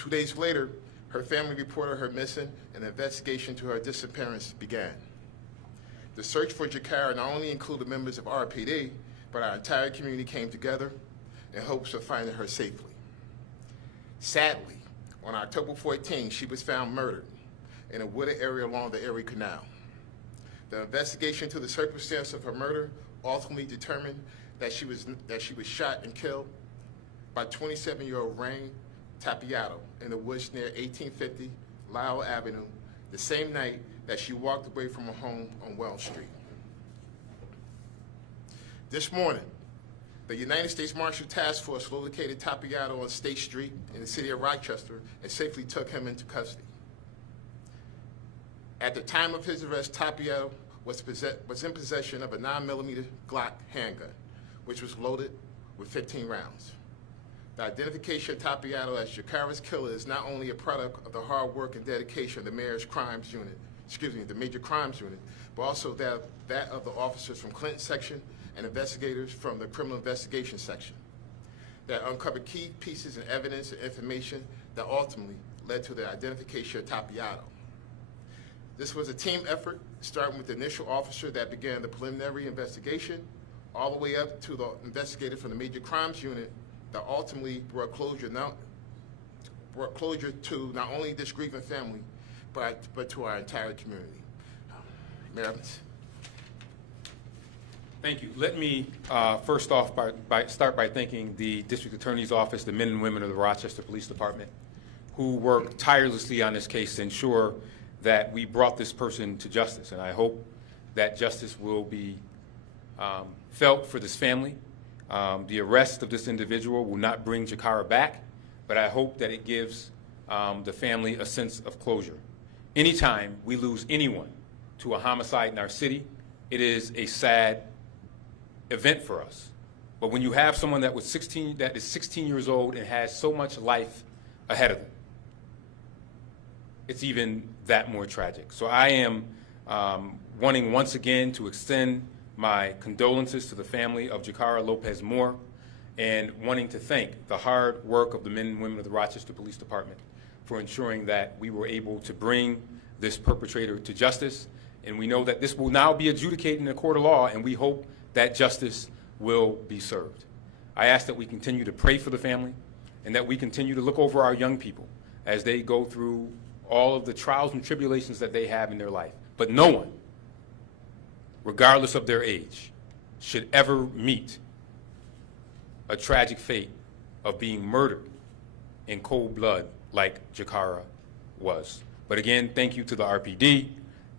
2 days later, her family reported her missing, and an investigation to her disappearance began. The search for Jakarah not only included members of RPD, but our entire community came together in hopes of finding her safely. Sadly, on October 14, she was found murdered in a wooded area along the Erie Canal. The investigation into the circumstance of her murder ultimately determined that she was shot and killed by 27-year-old Rain Tapiato in the woods near 1850 Lyle Avenue, the same night that she walked away from her home on Wells Street. This morning, the United States Marshal Task Force located Tapiato on State Street in the city of Rochester and safely took him into custody. At the time of his arrest, Tapiato was in possession of a 9mm Glock handgun, which was loaded with 15 rounds. The identification of Tapiato as Jakarah's killer is not only a product of the hard work and dedication of the Major Crimes Unit, but also that of the officers from Clinton Section and investigators from the Criminal Investigation Section that uncovered key pieces of evidence and information that ultimately led to the identification of Tapiato. This was a team effort, starting with the initial officer that began the preliminary investigation, all the way up to the investigator from the Major Crimes Unit that ultimately brought closure to not only this grieving family, but to our entire community. Mayor Evans. Thank you. Let me first off start by thanking the District Attorney's Office, the men and women of the Rochester Police Department, who worked tirelessly on this case to ensure that we brought this person to justice. And I hope that justice will be felt for this family. The arrest of this individual will not bring Jakarah back, but I hope that it gives the family a sense of closure. Anytime we lose anyone to a homicide in our city, it is a sad event for us. But when you have someone that is 16 years old and has so much life ahead of them, it's even that more tragic. So I am wanting once again to extend my condolences to the family of Jakarah Lopez-Moore and wanting to thank the hard work of the men and women of the Rochester Police Department for ensuring that we were able to bring this perpetrator to justice. And we know that this will now be adjudicated in a court of law, and we hope that justice will be served. I ask that we continue to pray for the family and that we continue to look over our young people as they go through all of the trials and tribulations that they have in their life. But no one, regardless of their age, should ever meet a tragic fate of being murdered in cold blood like Jakarah was. But again, thank you to the RPD,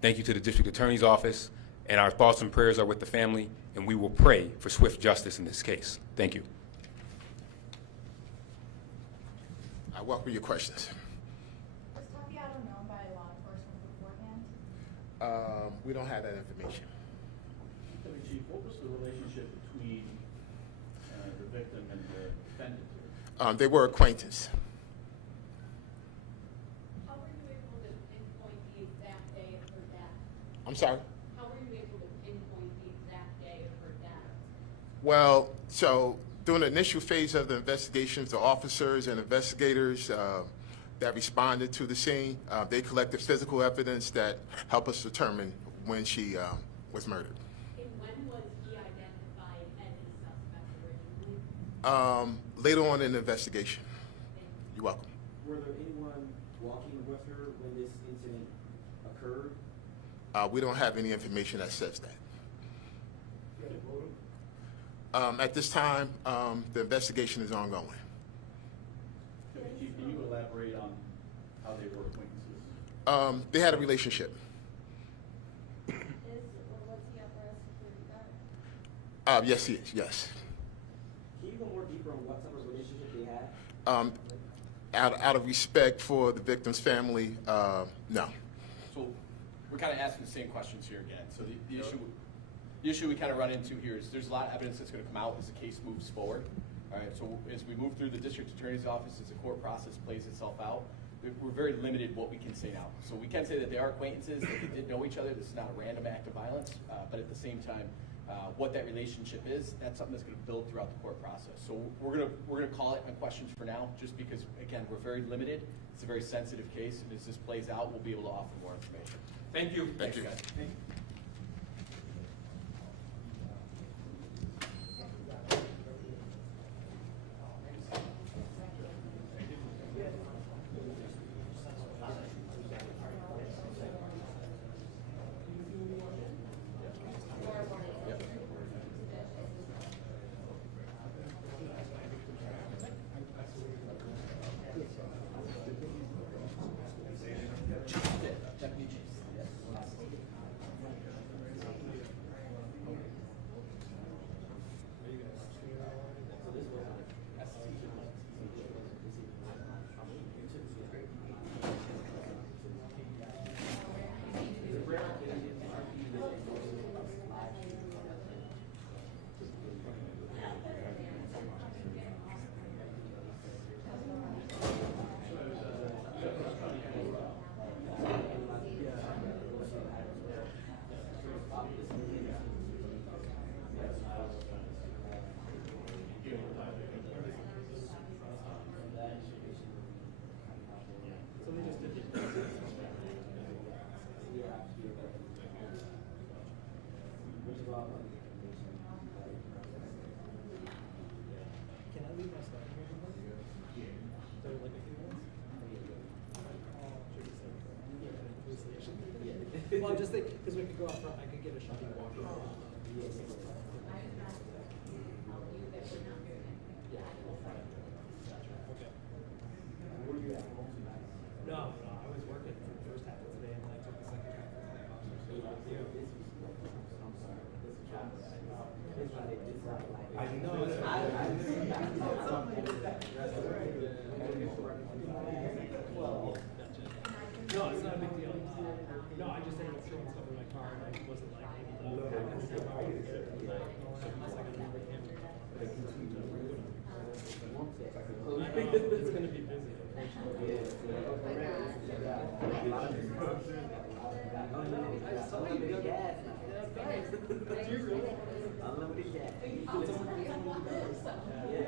thank you to the District Attorney's Office, and our thoughts and prayers are with the family, and we will pray for swift justice in this case. Thank you. I welcome your questions. Was Tapiato known by law enforcement beforehand? We don't have that information. Chief, what was the relationship between the victim and the defendant? They were acquaintances. How were you able to pinpoint the exact day of her death? I'm sorry? How were you able to pinpoint the exact day of her death? Well, so during the initial phase of the investigations, the officers and investigators that responded to the scene, they collected physical evidence that helped us determine when she was murdered. And when was he identified as a suspect originally? Later on in the investigation. You're welcome. Were there anyone walking with her when this incident occurred? We don't have any information that says that. At this time, the investigation is ongoing. Chief, can you elaborate on how they were acquaintances? They had a relationship. Was he arrested for that? Yes, he is, yes. Can you go more deeper on what type of relationship they had? Out of respect for the victim's family, no. So we're kind of asking the same questions here again. So the issue we kind of run into here is there's a lot of evidence that's going to come out as the case moves forward. All right, so as we move through the district attorney's office, as the court process plays itself out, we're very limited what we can say now. So we can say that they are acquaintances, that they did know each other. This is not a random act of violence, but at the same time, what that relationship is, that's something that's going to build throughout the court process. So we're gonna call it on questions for now, just because again we're very limited. It's a very sensitive case, and as this plays out, we'll be able to offer more information. Thank you. Thank you. Guys. Can I leave my stuff here? So like a few minutes? Well, I'm just thinking, because we could go out front, I could get a shot and walk in. Okay. Where are you at home tonight? No, I was working for the first half of today and then I took the second half of today off. I'm sorry. It's like, I know. No, it's not a big deal. No, I just ended up throwing stuff in my car and I wasn't like able to pack it in my car. Unless I could remember him. It's gonna be busy. Unlimited gas. Unlimited gas.